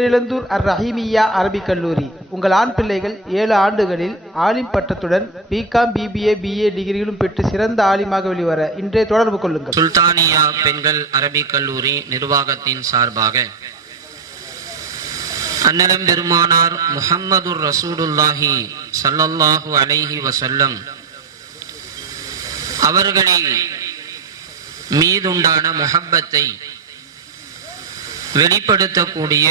பேரிழந்தூர் அர் ரஹீமியா அரபிக் கல்லூரி. உங்கள் ஆண் பிள்ளைகள் ஏழு ஆண்டுகளில் ஆலிம் பட்டத்துடன் பிகாம் பிபிஏ பிஏ டிகிரிகளும் பெற்று சிறந்த ஆலிமாக வெளிவர இன்றைய தொடர்பு கொள்ளுங்கள். சுல்தானியா பெண்கள் அரபிக் கல்லூரி நிர்வாகத்தின் சார்பாக அன்னலம் பெருமானார் முஹம்மதுர் ரசூடுல்லாஹி சல்லல்லாஹு அலைஹி வசல்லம் அவர்களின் மீதுண்டான முஹப்பத்தை வெளிப்படுத்தக்கூடிய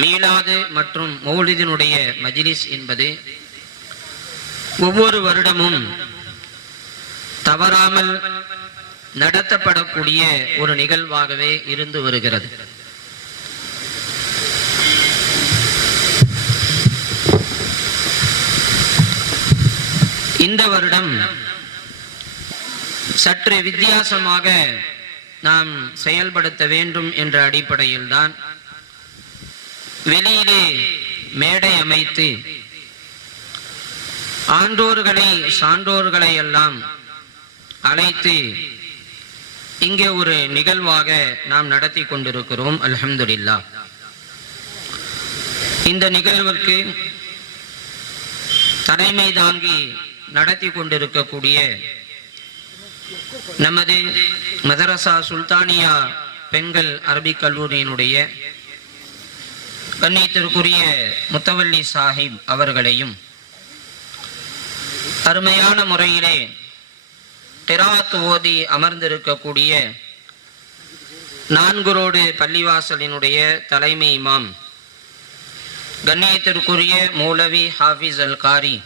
மீளாது மற்றும் மௌலிதினுடைய மஜிலிஸ் என்பது ஒவ்வொரு வருடமும் தவறாமல் நடத்தப்படக்கூடிய ஒரு நிகழ்வாகவே இருந்து வருகிறது. இந்த வருடம் சற்று வித்தியாசமாக நாம் செயல்படுத்த வேண்டும் என்ற அடிப்படையில்தான் வெளியிலே மேடை அமைத்து ஆன்றோர்களை சான்றோர்களை எல்லாம் அழைத்து இங்கே ஒரு நிகழ்வாக நாம் நடத்தி கொண்டிருக்கிறோம் அலமதுல்லா இந்த நிகழ்வுக்கு தலைமை தாங்கி நடத்தி கொண்டிருக்கக்கூடிய நமது மதரசா சுல்தானியா பெண்கள் அரபிக் கல்லூரியினுடைய கண்ணியத்திற்குரிய முத்தவல்லி சாஹிப் அவர்களையும் அருமையான முறையிலே கிராத் ஓதி அமர்ந்திருக்கக்கூடிய நான்குரோடு பள்ளிவாசலினுடைய தலைமை இமாம் கண்ணியத்திற்குரிய மூலவி ஹாஃபிஸ் அல் காரி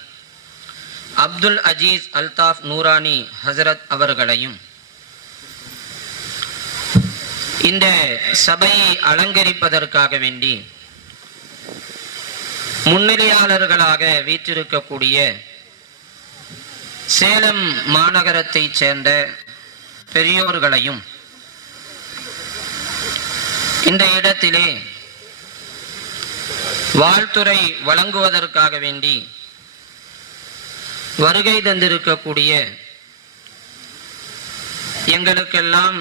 அப்துல் அஜீஸ் அல்தாஃப் நூரானி ஹசரத் அவர்களையும் இந்த சபையை அலங்கரிப்பதற்காக வேண்டி முன்னிலையாளர்களாக வீற்றிருக்கக்கூடிய சேலம் மாநகரத்தைச் சேர்ந்த பெரியோர்களையும் இந்த இடத்திலே வாழ்த்துறை வழங்குவதற்காக வேண்டி வருகை தந்திருக்கக்கூடிய எங்களுக்கெல்லாம்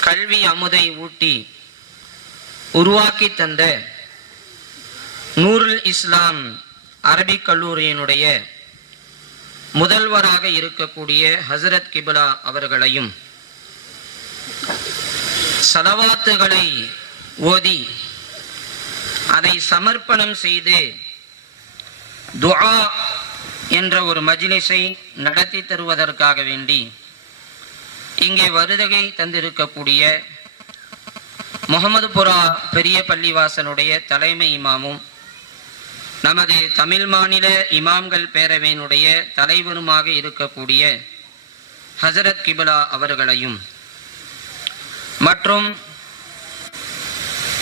கல்வி அமுதை ஊட்டி உருவாக்கி தந்த நூருல் இஸ்லாம் அரபிக் கல்லூரியினுடைய முதல்வராக இருக்கக்கூடிய ஹசரத் கிபிலா அவர்களையும் சலவாத்துகளை ஓதி அதை சமர்ப்பணம் செய்து துஆ என்ற ஒரு மஜ்லிஸை நடத்தி தருவதற்காக வேண்டி இங்கே வருதகை தந்திருக்கக்கூடிய முகமதுபுரா பெரிய பள்ளிவாசனுடைய தலைமை இமாமும் நமது தமிழ் மாநில இமாம்கள் பேரவையினுடைய தலைவருமாக இருக்கக்கூடிய ஹசரத் கிபிலா அவர்களையும் மற்றும்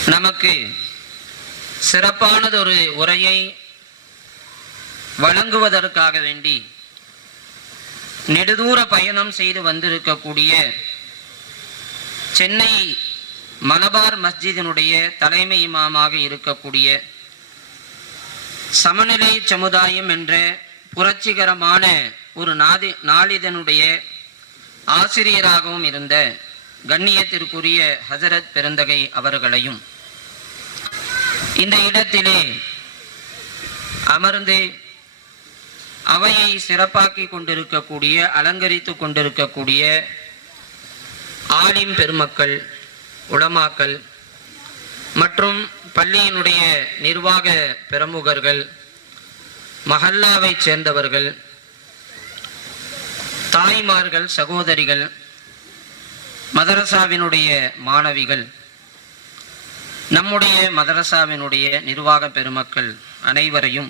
நமக்கு சிறப்பானதொரு உரையை வழங்குவதற்காக வேண்டி நெடுதூர பயணம் செய்து வந்திருக்கக்கூடிய சென்னை மலபார் மஸ்ஜிதினுடைய தலைமை இமாமாக இருக்கக்கூடிய சமநிலை சமுதாயம் என்ற புரட்சிகரமான ஒரு நாதி நாளிதனுடைய ஆசிரியராகவும் இருந்த கண்ணியத்திற்குரிய ஹசரத் பெருந்தகை அவர்களையும் இந்த இடத்திலே அமர்ந்து அவையை சிறப்பாக்கி கொண்டிருக்கக்கூடிய அலங்கரித்து கொண்டிருக்கக்கூடிய ஆலிம் பெருமக்கள் உளமாக்கள் மற்றும் பள்ளியினுடைய நிர்வாக பிரமுகர்கள் மஹல்லாவைச் சேர்ந்தவர்கள் தாய்மார்கள் சகோதரிகள் மதரசாவினுடைய மாணவிகள் நம்முடைய மதரசாவினுடைய நிர்வாக பெருமக்கள் அனைவரையும்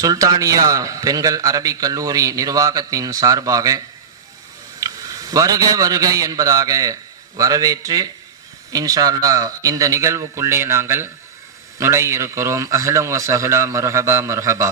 சுல்தானியா பெண்கள் அரபிக் கல்லூரி நிர்வாகத்தின் சார்பாக வருக வருக என்பதாக வரவேற்று இன்ஷா அல்லாஹ் இந்த நிகழ்வுக்குள்ளே நாங்கள் நுழைய இருக்கிறோம் அஹ்லம் வசஹலா மர்ஹபா மர்ஹபா.